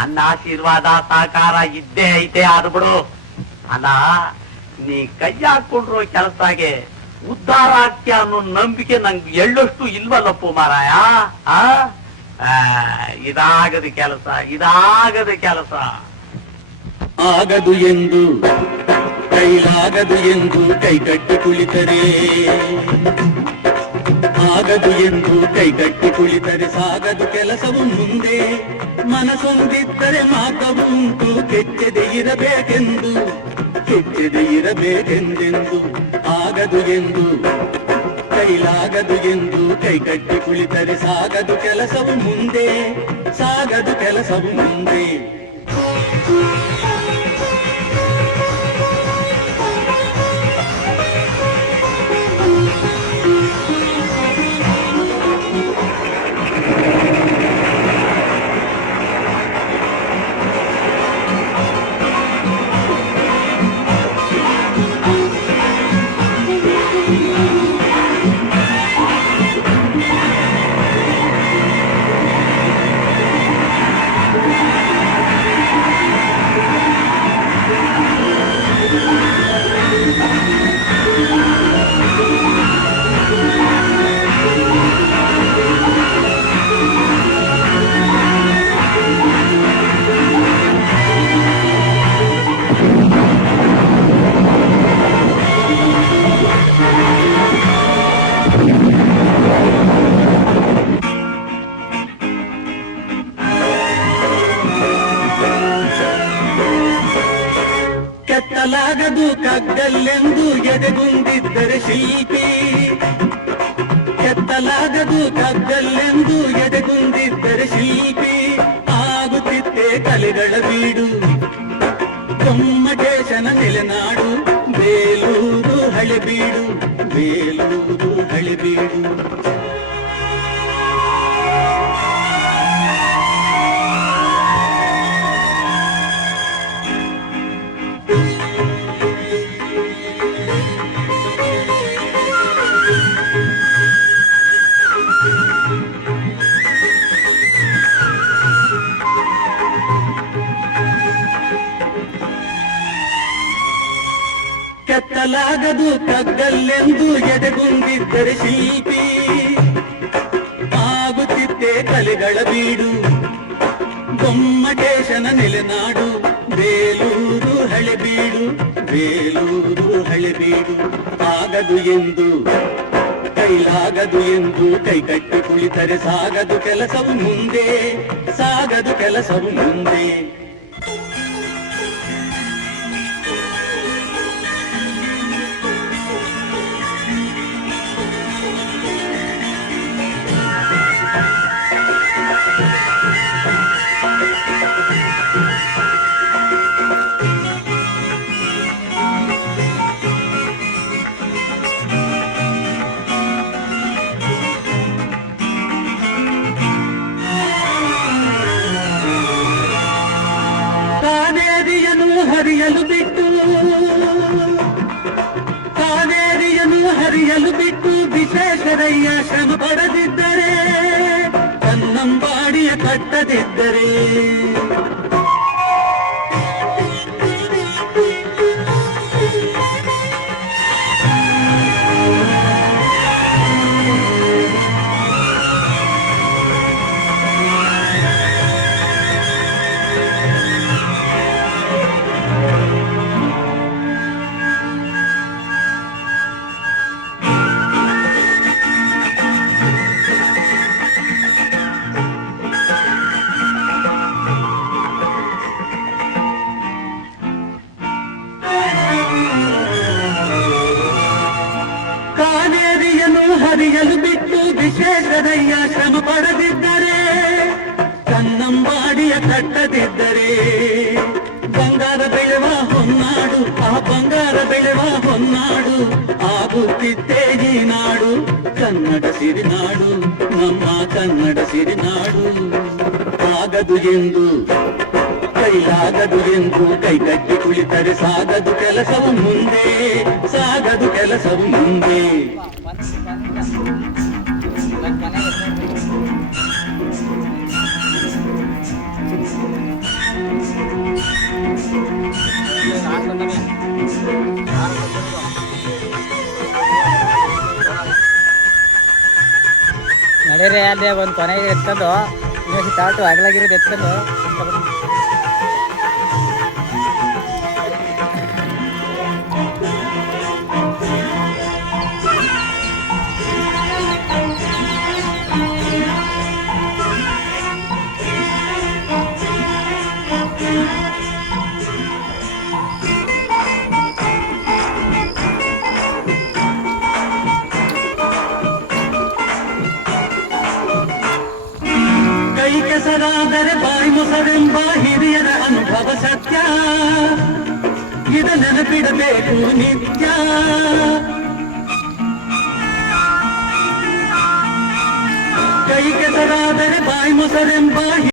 ನನ್ನ ಆಶೀರ್ವಾದ ಸಹಕಾರ ಇದ್ದೇ ಐತೆ ಆದ್ಬಿಡು. ಅಲ್ಲ, ನೀ ಕೈ ಹಾಕೊಂಡ್ರು ಕೆಲಸದಾಗೆ ಉದ್ಧಾರ ಆಗ್ತೀಯ ಅನ್ನೋ ನಂಬಿಕೆ ನಂಗೆ ಎಳ್ಳಷ್ಟು ಇಲ್ವಲ್ಲಪ್ಪು ಮಾರಾಯ. ಇದಾಗದ ಕೆಲಸ ಆಗದು ಎಂದು ಕೈಲಾಗದು ಎಂದು ಕೈಗಟ್ಟಿ ಕುಳಿತರೆ, ಆಗದು ಎಂದು ಕೈಗಟ್ಟಿ ಕುಳಿತರೆ ಸಾಗದು ಕೆಲಸವು ಮುಂದೆ. ಮನಸೊಂದಿದ್ದರೆ ಮಾತವು ಉಂಟು, ಕೆಚ್ಚದೆ ಇರಬೇಕೆಂದೆಂದು. ಆಗದು ಎಂದು ಕೈಲಾಗದು ಎಂದು ಕೈಗಟ್ಟಿ ಕುಳಿತರೆ ಸಾಗದು ಕೆಲಸವು ಮುಂದೆ. ಕೆತ್ತಲಾಗದು ಕಗ್ಗಲ್ಲೆಂದು ಎದೆಗುಂದಿದ್ದರೆ ಶಿಲ್ಪಿ, ಕೆತ್ತಲಾಗದು ಕಗ್ಗಲ್ಲೆಂದು ಎದೆಗುಂದಿದ್ದರೆ ಶಿಲ್ಪಿ. ಆಗುತ್ತಿತ್ತೆ ಕಲೆಗಳ ಬೀಡು, ಗೊಮ್ಮಟೇಶನ ನೆಲೆನಾಡು, ಬೇಲೂರು ಹಳೆಬೀಡು. ಕೆತ್ತಲಾಗದು ಕಗ್ಗಲ್ಲೆಂದು ಎದೆಗುಂದಿದ್ದರೆ ಶಿಲ್ಪಿ. ಆಗುತ್ತಿತ್ತೆ ಕಲೆಗಳ ಬೀಡು, ಗೊಮ್ಮಟೇಶನ ನೆಲೆನಾಡು, ಬೇಲೂರು ಹಳೆಬೀಡು. ಆಗದು ಎಂದು ಕೈಲಾಗದು ಎಂದು ಕೈಗಟ್ಟಿ ಕುಳಿತರೆ ಸಾಗದು ಕೆಲಸವು ಮುಂದೆ. ಹರಿಯಲು ಬಿಟ್ಟು ವಿಶ್ವೇಶ್ವರಯ್ಯ ಶ್ರಮ ಪಡದಿದ್ದರೆ, ಕನ್ನಂಬಾಡಿಯ ಕಟ್ಟದಿದ್ದರೆ. ಹರಿಯಲು ಬಿಟ್ಟು ವಿಶ್ವೇಶ್ವರಯ್ಯ ಶ್ರಮ ಪಡದಿದ್ದರೆ, ಕನ್ನಂಬಾಡಿಯ ಕಟ್ಟದಿದ್ದರೆ. ಬಂಗಾರ ಬೆಳೆವ ಹೊನ್ನಾಡು, ಆ ಬಂಗಾರ ಬೆಳೆವ ಹೊನ್ನಾಡು, ಆಗುತ್ತಿದ್ದೇ ಈ ನಾಡು ಕನ್ನಡ ಸಿರಿನಾಡು, ನಮ್ಮ ಕನ್ನಡ ಸಿರಿನಾಡು. ಆಗದು ಎಂದು ಕೈಲಾಗದು ಎಂದು ಕೈಗಟ್ಟಿ ಕುಳಿತರೆ ಸಾಗದು ಕೆಲಸವು ಮುಂದೆ. ನಡೀರಿ ಅಲ್ಲಿ ಒಂದು ಕೊನೆಗೆ ಎತ್ಕೊಂಡು ಇನ್ನೊಂದು ತಾಟು ಅಗಲಾಗಿರೋದು ಎತ್ಕೊಂಡು ಕೈ ಕೆಸರಾದರೆ ಬಾಯಿ ಮೊಸರೆಂಬ ಹಿರಿಯರ ಅನುಭವ ಸತ್ಯ ಇದ ನೆನಪಿಡಬೇಕು ನಿತ್ಯ ಕೈ ಕೆಸರಾದರೆ ಬಾಯಿ ಮೊಸರೆಂಬ